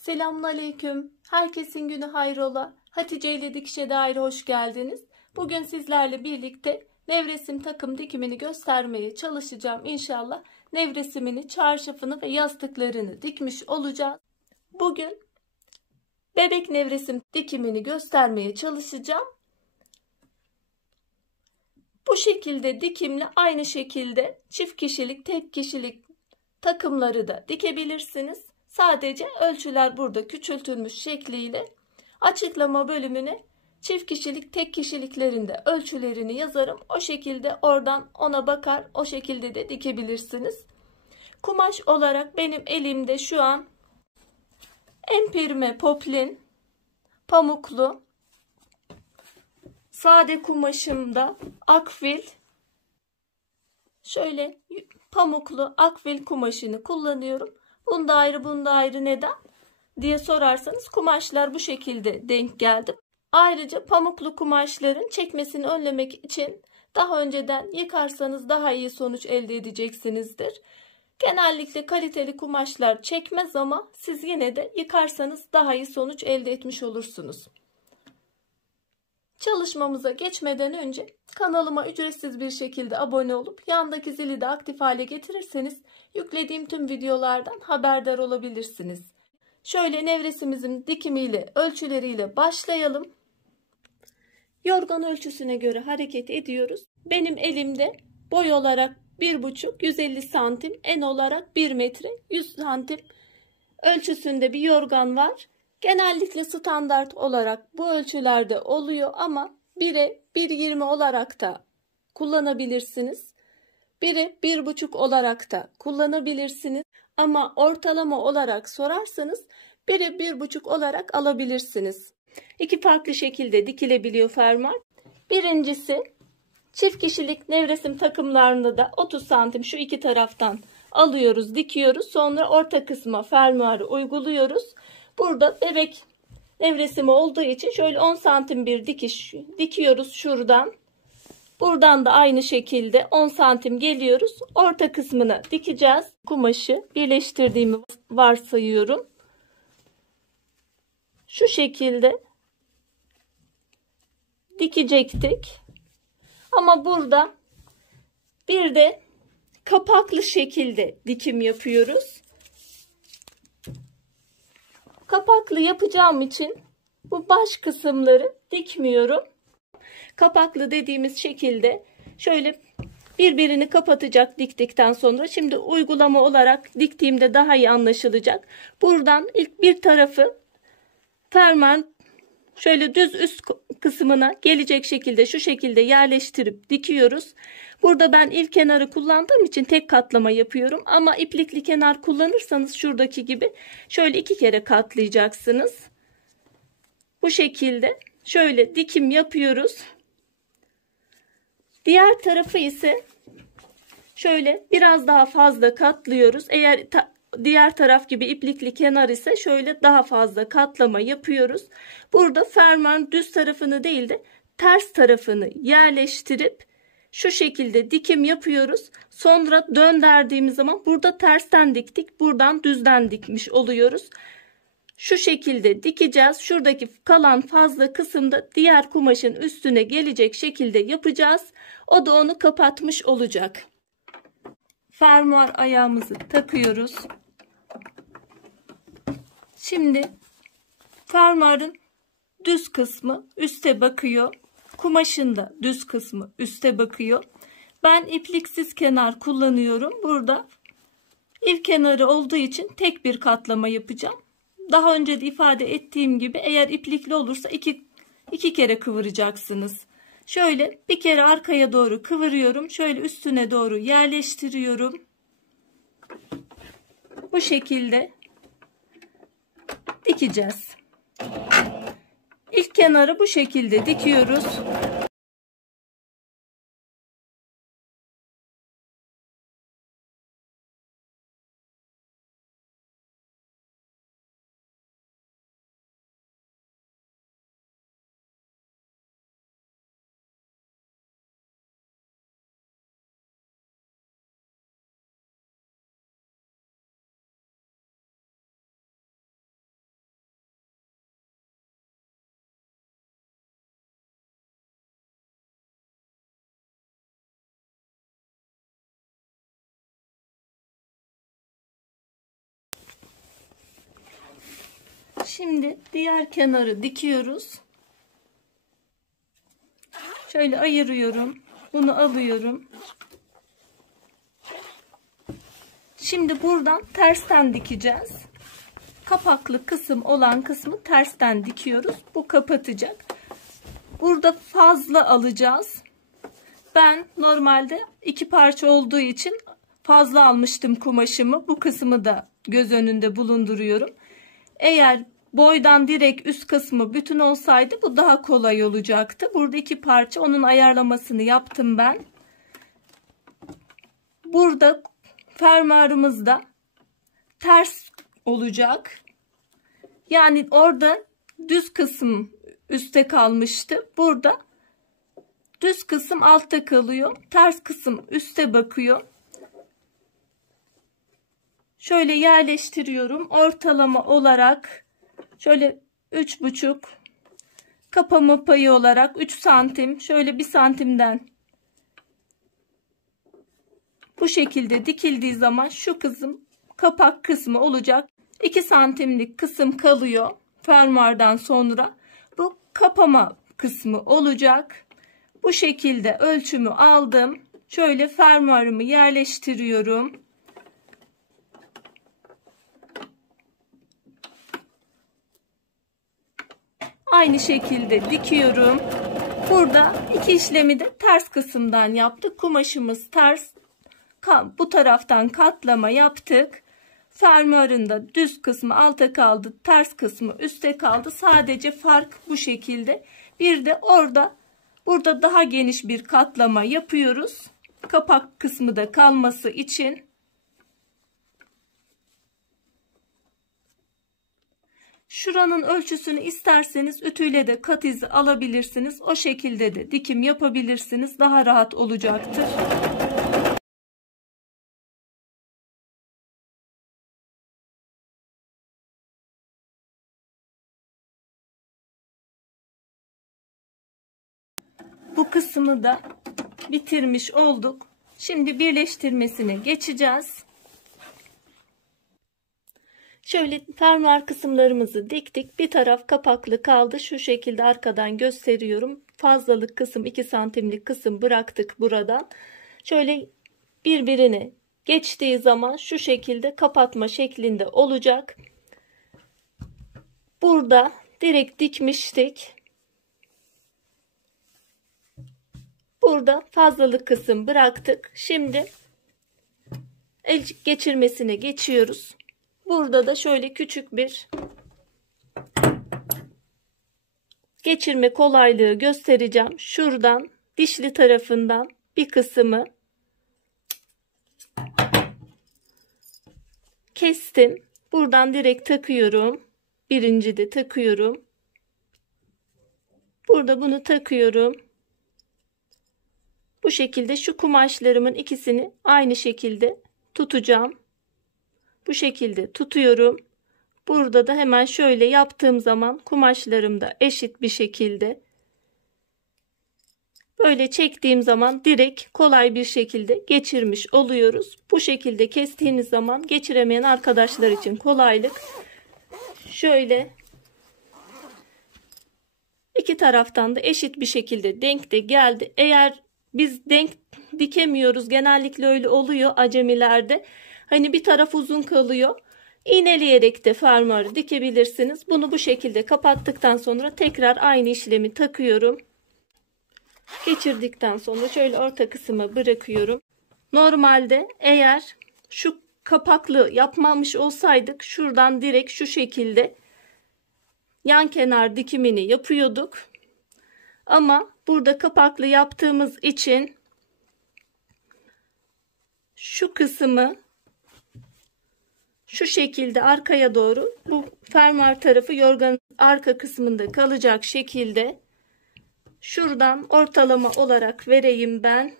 Selamünaleyküm. Herkesin günü hayrola. Hatice ile Dikişe Daire hoş geldiniz. Bugün sizlerle birlikte nevresim takım dikimini göstermeye çalışacağım. İnşallah nevresimini, çarşafını ve yastıklarını dikmiş olacağız. Bugün bebek nevresim dikimini göstermeye çalışacağım. Bu şekilde dikimli, aynı şekilde çift kişilik, tek kişilik takımları da dikebilirsiniz. Sadece ölçüler burada küçültülmüş şekliyle. Açıklama bölümüne çift kişilik, tek kişiliklerinde ölçülerini yazarım. O şekilde oradan ona bakar, o şekilde de dikebilirsiniz. Kumaş olarak benim elimde şu an empirme poplin pamuklu, sade kumaşımda akfil, şöyle pamuklu akfil kumaşını kullanıyorum. Bunda ayrı, bunda ayrı neden diye sorarsanız kumaşlar bu şekilde denk geldi. Ayrıca pamuklu kumaşların çekmesini önlemek için daha önceden yıkarsanız daha iyi sonuç elde edeceksinizdir. Genellikle kaliteli kumaşlar çekmez ama siz yine de yıkarsanız daha iyi sonuç elde etmiş olursunuz. Çalışmamıza geçmeden önce kanalıma ücretsiz bir şekilde abone olup yandaki zili de aktif hale getirirseniz yüklediğim tüm videolardan haberdar olabilirsiniz. Şöyle nevresimimizin dikimiyle, ölçüleriyle başlayalım. Yorgan ölçüsüne göre hareket ediyoruz. Benim elimde boy olarak 1,5 150 santim, en olarak 1 metre 100 santim ölçüsünde bir yorgan var. Genellikle standart olarak bu ölçülerde oluyor ama 1'e 1,20 olarak da kullanabilirsiniz. 1'e 1,5 olarak da kullanabilirsiniz. Ama ortalama olarak sorarsanız 1'e 1,5 olarak alabilirsiniz. İki farklı şekilde dikilebiliyor fermuar. Birincisi çift kişilik nevresim takımlarında da 30 santim şu iki taraftan alıyoruz, dikiyoruz. Sonra orta kısma fermuarı uyguluyoruz. Burada bebek nevresimi olduğu için şöyle 10 santim bir dikiş dikiyoruz şuradan. Buradan da aynı şekilde 10 santim geliyoruz. Orta kısmına dikeceğiz. Kumaşı birleştirdiğimi varsayıyorum. Şu şekilde dikecektik. Ama burada bir de kapaklı şekilde dikim yapıyoruz. Kapaklı yapacağım için bu baş kısımları dikmiyorum. Kapaklı dediğimiz şekilde şöyle birbirini kapatacak diktikten sonra. Şimdi uygulama olarak diktiğimde daha iyi anlaşılacak. Buradan ilk bir tarafı fermuarın şöyle düz üst kısmına gelecek şekilde şu şekilde yerleştirip dikiyoruz. Burada ben ilk kenarı kullandığım için tek katlama yapıyorum. Ama iplikli kenar kullanırsanız şuradaki gibi şöyle 2 kere katlayacaksınız. Bu şekilde şöyle dikim yapıyoruz. Diğer tarafı ise şöyle biraz daha fazla katlıyoruz. Eğer diğer taraf gibi iplikli kenar ise şöyle daha fazla katlama yapıyoruz. Burada fermuarın düz tarafını değil de ters tarafını yerleştirip şu şekilde dikim yapıyoruz. Sonra döndürdüğümüz zaman burada tersten diktik, buradan düzden dikmiş oluyoruz. Şu şekilde dikeceğiz. Şuradaki kalan fazla kısımda diğer kumaşın üstüne gelecek şekilde yapacağız. O da onu kapatmış olacak. Fermuar ayağımızı takıyoruz. Şimdi fermuarın düz kısmı üste bakıyor. Kumaşın da düz kısmı üste bakıyor. Ben ipliksiz kenar kullanıyorum. Burada ilk kenarı olduğu için tek bir katlama yapacağım. Daha önce de ifade ettiğim gibi eğer iplikli olursa iki kere kıvıracaksınız. Şöyle bir kere arkaya doğru kıvırıyorum. Şöyle üstüne doğru yerleştiriyorum. Bu şekilde dikeceğiz. İlk kenarı bu şekilde dikiyoruz. Şimdi diğer kenarı dikiyoruz. Şöyle ayırıyorum. Bunu alıyorum. Şimdi buradan tersten dikeceğiz. Kapaklı kısım olan kısmı tersten dikiyoruz. Bu kapatacak. Burada fazla alacağız. Ben normalde 2 parça olduğu için fazla almıştım kumaşımı. Bu kısmı da göz önünde bulunduruyorum. Eğer boydan direkt üst kısmı bütün olsaydı bu daha kolay olacaktı. Burada 2 parça, onun ayarlamasını yaptım ben. Burada fermuarımız da ters olacak. Yani orada düz kısım üstte kalmıştı. Burada düz kısım altta kalıyor. Ters kısım üste bakıyor. Şöyle yerleştiriyorum. Ortalama olarak şöyle 3,5 kapama payı olarak 3 santim. Şöyle 1 santimden bu şekilde dikildiği zaman şu kısım kapak kısmı olacak. 2 santimlik kısım kalıyor. Fermuardan sonra bu kapama kısmı olacak. Bu şekilde ölçümü aldım. Şöyle fermuarımı yerleştiriyorum. Aynı şekilde dikiyorum. Burada iki işlemi de ters kısımdan yaptık. Kumaşımız ters. Bu taraftan katlama yaptık. Fermuarın da düz kısmı alta kaldı. Ters kısmı üstte kaldı. Sadece fark bu şekilde. Bir de burada daha geniş bir katlama yapıyoruz. Kapak kısmı da kalması için. Şuranın ölçüsünü isterseniz ütüyle de kat izi alabilirsiniz. O şekilde de dikim yapabilirsiniz. Daha rahat olacaktır. Bu kısmı da bitirmiş olduk. Şimdi birleştirmesine geçeceğiz. Şöyle fermuar kısımlarımızı diktik. Bir taraf kapaklı kaldı. Şu şekilde arkadan gösteriyorum. Fazlalık kısım 2 santimlik kısım bıraktık buradan. Şöyle birbirine geçtiği zaman şu şekilde kapatma şeklinde olacak. Burada direkt dikmiştik. Burada fazlalık kısım bıraktık. Şimdi el geçirmesine geçiyoruz. Burada da şöyle küçük bir geçirme kolaylığı göstereceğim. Şuradan dişli tarafından bir kısmı kestim. Buradan direkt takıyorum. Birinci de takıyorum. Burada bunu takıyorum. Bu şekilde şu kumaşlarımın ikisini aynı şekilde tutacağım. Bu şekilde tutuyorum. Burada da hemen şöyle yaptığım zaman kumaşlarım da eşit bir şekilde. Böyle çektiğim zaman direkt kolay bir şekilde geçirmiş oluyoruz. Bu şekilde kestiğiniz zaman geçiremeyen arkadaşlar için kolaylık. Şöyle iki taraftan da eşit bir şekilde denk de geldi. Eğer biz denk dikemiyoruz, genellikle öyle oluyor acemilerde. Hani bir taraf uzun kalıyor. İğneleyerek de fermuarı dikebilirsiniz. Bunu bu şekilde kapattıktan sonra tekrar aynı işlemi takıyorum. Geçirdikten sonra şöyle orta kısmı bırakıyorum. Normalde eğer şu kapaklı yapmamış olsaydık şuradan direkt şu şekilde yan kenar dikimini yapıyorduk. Ama burada kapaklı yaptığımız için şu kısmı şu şekilde arkaya doğru, bu fermuar tarafı yorganın arka kısmında kalacak şekilde şuradan ortalama olarak vereyim ben.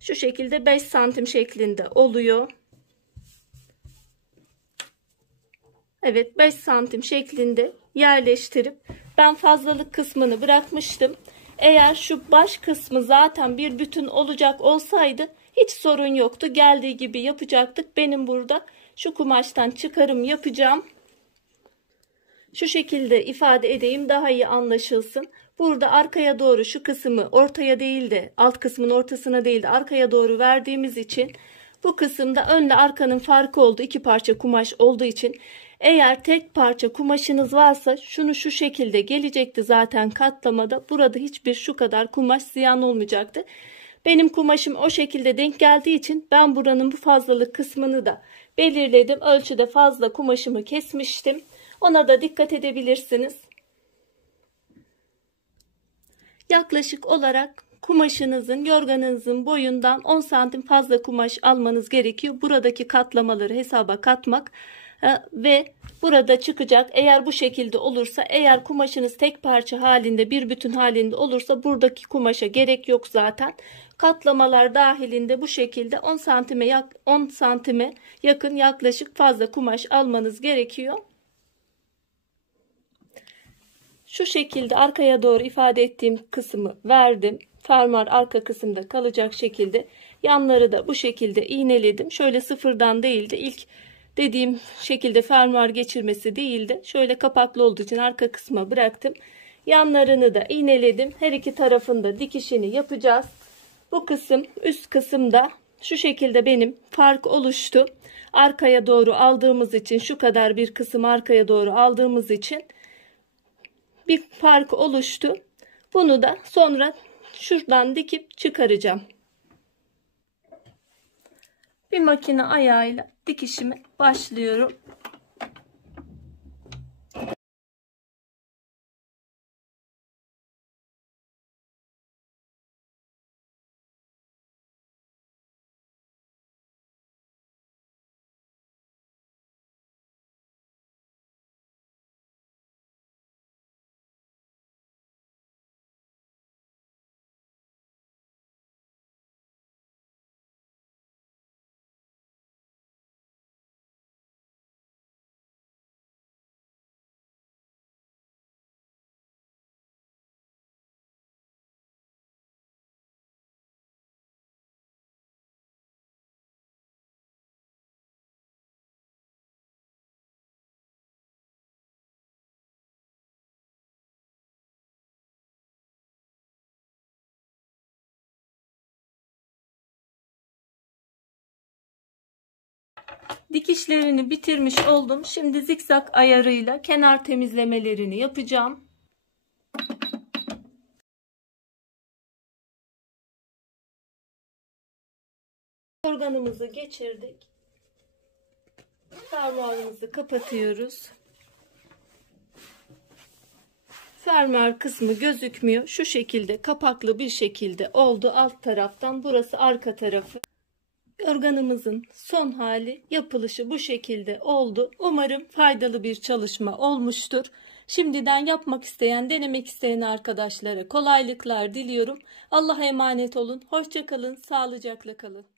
Şu şekilde 5 santim şeklinde oluyor. Evet, 5 santim şeklinde yerleştirip ben fazlalık kısmını bırakmıştım. Eğer şu baş kısmı zaten bir bütün olacak olsaydı hiç sorun yoktu. Geldiği gibi yapacaktık. Benim burada şu kumaştan çıkarım yapacağım. Şu şekilde ifade edeyim daha iyi anlaşılsın. Burada arkaya doğru şu kısmı ortaya değil de alt kısmın ortasına değil de arkaya doğru verdiğimiz için bu kısımda önle arkanın farkı oldu. 2 parça kumaş olduğu için eğer tek parça kumaşınız varsa şunu şu şekilde gelecekti zaten katlamada. Burada hiçbir şu kadar kumaş ziyan olmayacaktı. Benim kumaşım o şekilde denk geldiği için ben buranın bu fazlalık kısmını da belirledim. Ölçüde fazla kumaşımı kesmiştim. Ona da dikkat edebilirsiniz. Yaklaşık olarak kumaşınızın, yorganınızın boyundan 10 santim fazla kumaş almanız gerekiyor. Buradaki katlamaları hesaba katmak ve burada çıkacak. Eğer bu şekilde olursa, eğer kumaşınız tek parça halinde, bir bütün halinde olursa buradaki kumaşa gerek yok zaten. Katlamalar dahilinde bu şekilde 10 santime yakın yaklaşık fazla kumaş almanız gerekiyor. Şu şekilde arkaya doğru ifade ettiğim kısmı verdim. Fermuar arka kısımda kalacak şekilde yanları da bu şekilde iğneledim. Şöyle sıfırdan değil de ilk dediğim şekilde fermuar geçirmesi değil de şöyle kapaklı olduğu için arka kısma bıraktım. Yanlarını da iğneledim. Her iki tarafında dikişini yapacağız. Bu kısım üst kısımda şu şekilde benim fark oluştu. Arkaya doğru aldığımız için şu kadar bir kısım arkaya doğru aldığımız için bir fark oluştu. Bunu da sonra şuradan dikip çıkaracağım. Bir makine ayağıyla dikişime başlıyorum. Dikişlerini bitirmiş oldum. Şimdi zikzak ayarıyla kenar temizlemelerini yapacağım. Organımızı geçirdik. Fermuarımızı kapatıyoruz. Fermuar kısmı gözükmüyor. Şu şekilde kapaklı bir şekilde oldu. Alt taraftan burası arka tarafı. Organımızın son hali, yapılışı bu şekilde oldu. Umarım faydalı bir çalışma olmuştur. Şimdiden yapmak isteyen, denemek isteyen arkadaşlara kolaylıklar diliyorum. Allah'a emanet olun. Hoşça kalın, sağlıcakla kalın.